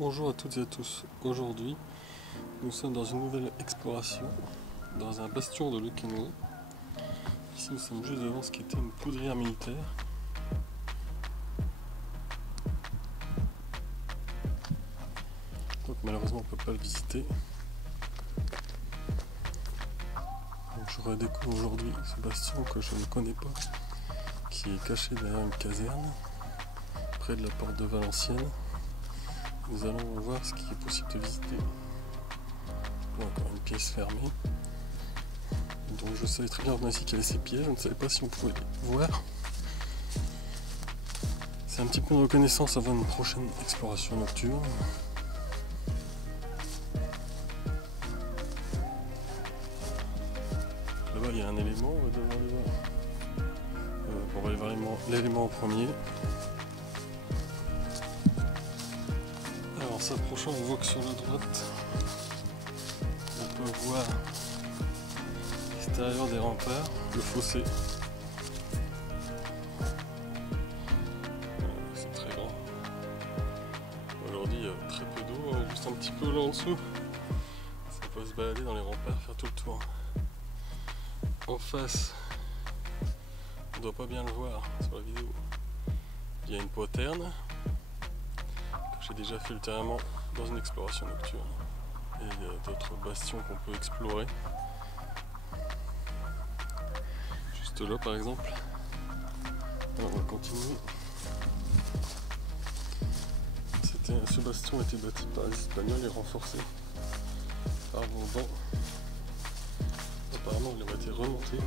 Bonjour à toutes et à tous. Aujourd'hui, nous sommes dans une nouvelle exploration, dans un bastion de Loquenoué. Ici, nous sommes juste devant ce qui était une poudrière militaire. Donc malheureusement, on ne peut pas le visiter. Donc, je redécouvre aujourd'hui ce bastion que je ne connais pas, qui est caché derrière une caserne, près de la porte de Valenciennes. Nous allons voir ce qui est possible de visiter. Encore une pièce fermée. Donc je savais très bien ainsi qu'il y avait ces pièges, je ne savais pas si on pouvait les voir. C'est un petit peu une reconnaissance avant une prochaine exploration nocturne. Là-bas il y a un élément, on va devoir aller voir. On va aller voir l'élément en premier. Alors en s'approchant, on voit que sur la droite, on peut voir l'extérieur des remparts, le fossé. C'est très grand. Aujourd'hui, il y a très peu d'eau, juste un petit peu là en dessous. Ça peut se balader dans les remparts, faire tout le tour. En face, on ne doit pas bien le voir sur la vidéo. Il y a une poterne que j'ai déjà fait ultérieurement dans une exploration nocturne. Et il y a d'autres bastions qu'on peut explorer. Juste là par exemple. Alors on va continuer. Ce bastion a été bâti par les Espagnols et renforcé par Vauban. Apparemment il aurait été remonté.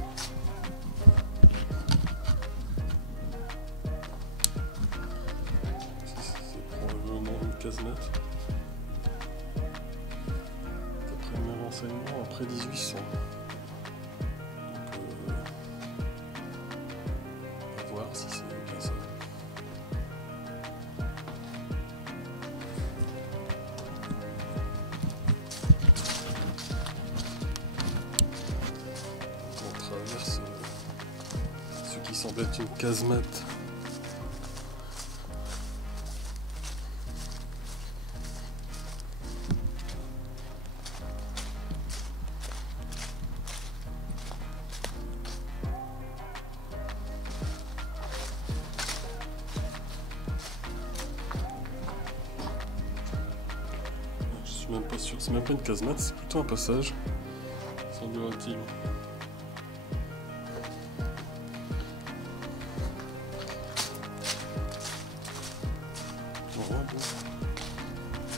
C'est probablement une casemate. D'après mes renseignements, après 1800. Donc on va voir si c'est bien ça. On traverse ce qui semble être une casemate. Je suis même pas sûr, c'est même pas une casemate, c'est plutôt un passage, semblerait-il.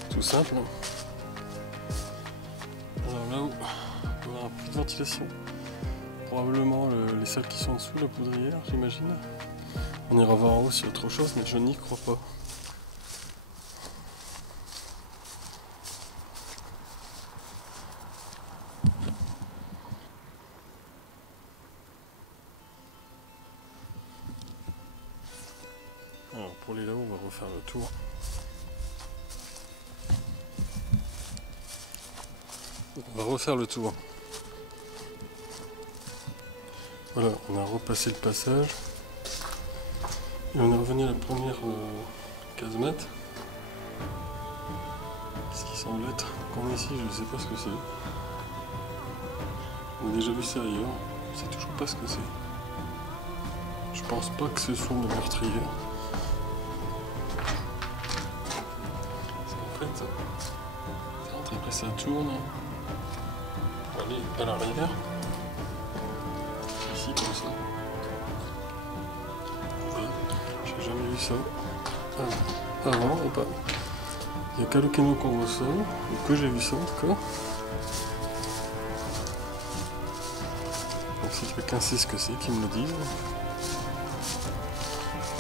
Tout simple. Alors là-haut, il y aura un peu de ventilation. Probablement les salles qui sont en dessous, la poudrière, j'imagine. On ira voir en haut s'il y a autre chose, mais je n'y crois pas. Alors pour les là-haut, on va refaire le tour. On va refaire le tour. Voilà, on a repassé le passage. Et on est revenu à la première casemate. Ce qui semble être, comme ici, je ne sais pas ce que c'est. On a déjà vu ça ailleurs, on ne sait toujours pas ce que c'est. Je pense pas que ce soit une meurtrière. Parce qu'en fait, ça rentre après ça tourne pour aller à l'arrière. Ici comme ça. J'ai jamais vu ça avant ou pas. Il n'y a qu'à Loquenoué qu'on voit ça, ou que j'ai vu ça en tout cas. Donc si quelqu'un sait ce que c'est, qu'il me le dise.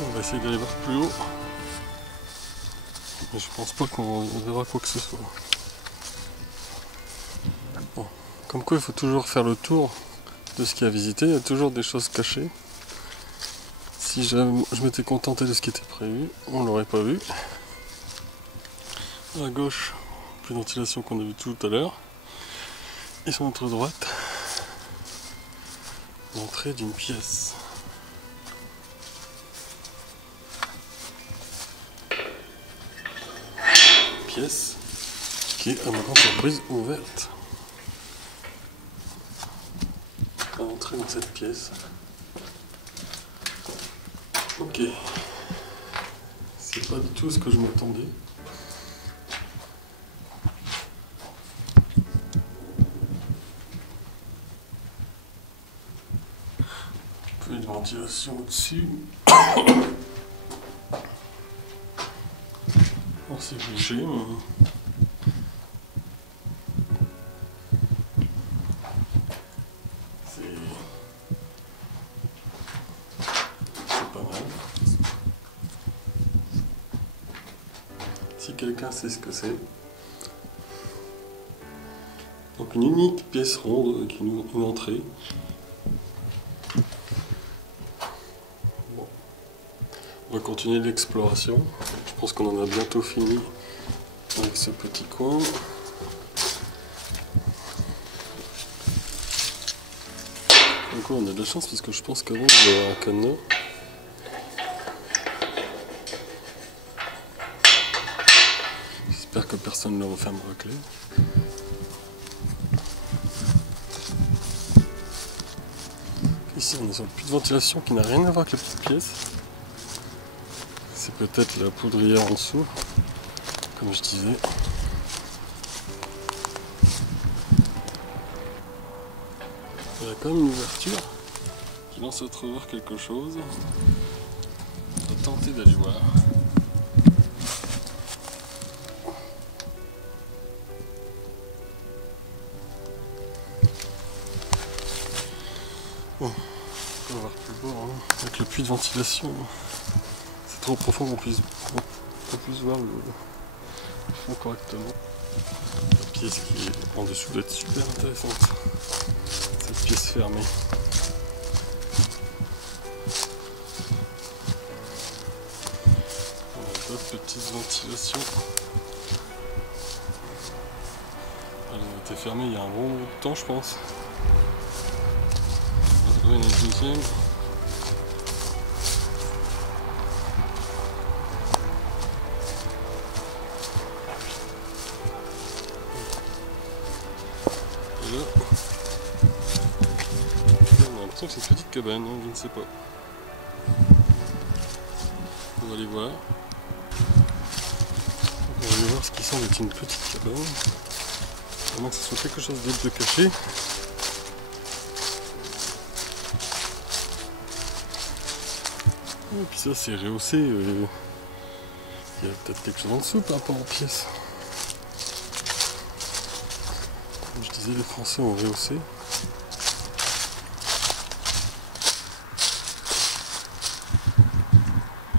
On va essayer d'aller voir plus haut. Mais je pense pas qu'on verra quoi que ce soit. Bon. Comme quoi il faut toujours faire le tour de ce qu'il y a à visiter, il y a toujours des choses cachées. Si je m'étais contenté de ce qui était prévu, on l'aurait pas vu. À gauche, plus de ventilation qu'on a vu tout à l'heure. Et sur notre droite, l'entrée d'une pièce. pièce qui est à ma grande surprise ouverte. On va entrer dans cette pièce. Ok, c'est pas du tout ce que je m'attendais. Un peu de ventilation au-dessus. On s'est bougé. C'est pas mal. Si quelqu'un sait ce que c'est. Donc une unique pièce ronde avec une entrée. Bon. On va continuer l'exploration. Je pense qu'on en a bientôt fini avec ce petit coin. Encore on a de la chance parce que je pense qu'avant il y avait un cadenas. J'espère que personne ne le refermera clé. Ici on est sur le puits de ventilation qui n'a rien à voir avec la petite pièce. C'est peut-être la poudrière en dessous, comme je disais. Il y a quand même une ouverture qui lance entrevoir quelque chose. On va tenter d'aller voir. Bon, on va voir plus bas avec le puits de ventilation. C'est trop profond qu'on puisse voir le fond correctement. La pièce qui est en dessous doit être super intéressante. Cette pièce fermée. On a d'autres petites ventilations. Elles ont été fermées il y a un bon bout de temps, je pense. On va trouver une deuxième. Et là, on a l'impression que c'est une petite cabane, hein, je ne sais pas. On va aller voir. On va aller voir ce qui semble être une petite cabane. À moins que ce soit quelque chose d'autre de caché. Et puis ça c'est rehaussé. Il y a peut-être quelque chose en dessous par rapport aux pièces. Comme je disais, les Français ont rehaussé.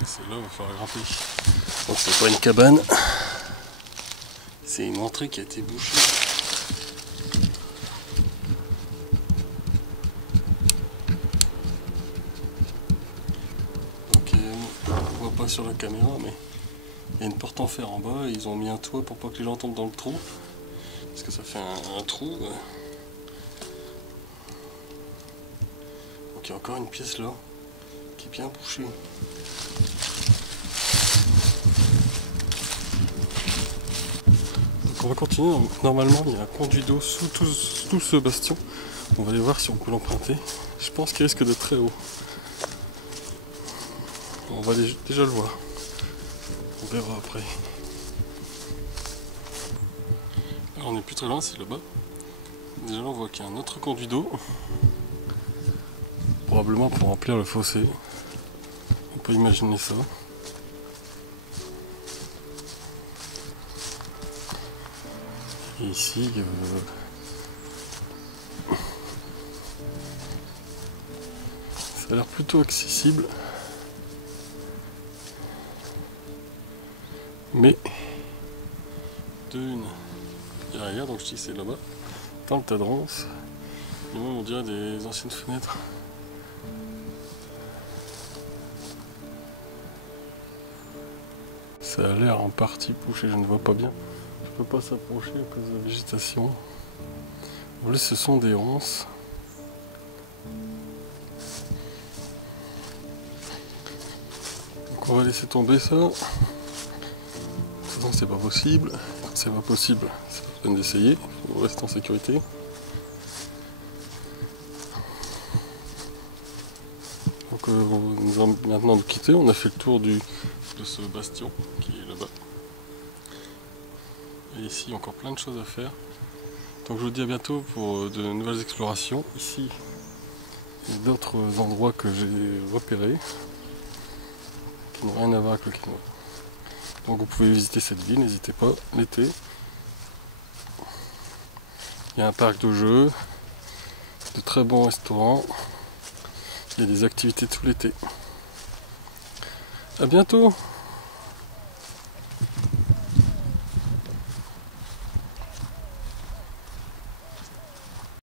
Et c'est là où il va falloir grimper. Donc c'est pas une cabane. C'est une entrée qui a été bouchée. Ok, on voit pas sur la caméra, mais il y a une porte en fer en bas et ils ont mis un toit pour pas que les gens tombent dans le trou. Parce que ça fait un trou. Donc il y a encore une pièce là qui est bien bouchée. On va continuer. Normalement, il y a un conduit d'eau sous tout ce bastion. On va aller voir si on peut l'emprunter. Je pense qu'il risque d'être très haut. On va déjà le voir. On verra après. Alors, on n'est plus très loin, c'est là-bas. Déjà là, on voit qu'il y a un autre conduit d'eau. Probablement pour remplir le fossé. On peut imaginer ça. Et ici, ça a l'air plutôt accessible. Mais il n'y a rien, donc je dis que c'est là-bas. Dans le tas de ronces. Et même on dirait des anciennes fenêtres. Ça a l'air en partie bouché, je ne vois pas bien. Je peux pas s'approcher à cause de la végétation. Là, ce sont des ronces. Donc on va laisser tomber ça. temps c'est pas possible. Quand c'est pas possible, c'est pas la peine d'essayer, il faut rester en sécurité. Donc nous allons maintenant nous quitter, on a fait le tour de ce bastion qui est là-bas. Et ici il y a encore plein de choses à faire. Donc je vous dis à bientôt pour de nouvelles explorations. Ici il y a d'autres endroits que j'ai repérés qui n'ont rien à voir avec le quinoa. Donc vous pouvez visiter cette ville, n'hésitez pas, l'été. Il y a un parc de jeux, de très bons restaurants, il y a des activités tout l'été. A bientôt!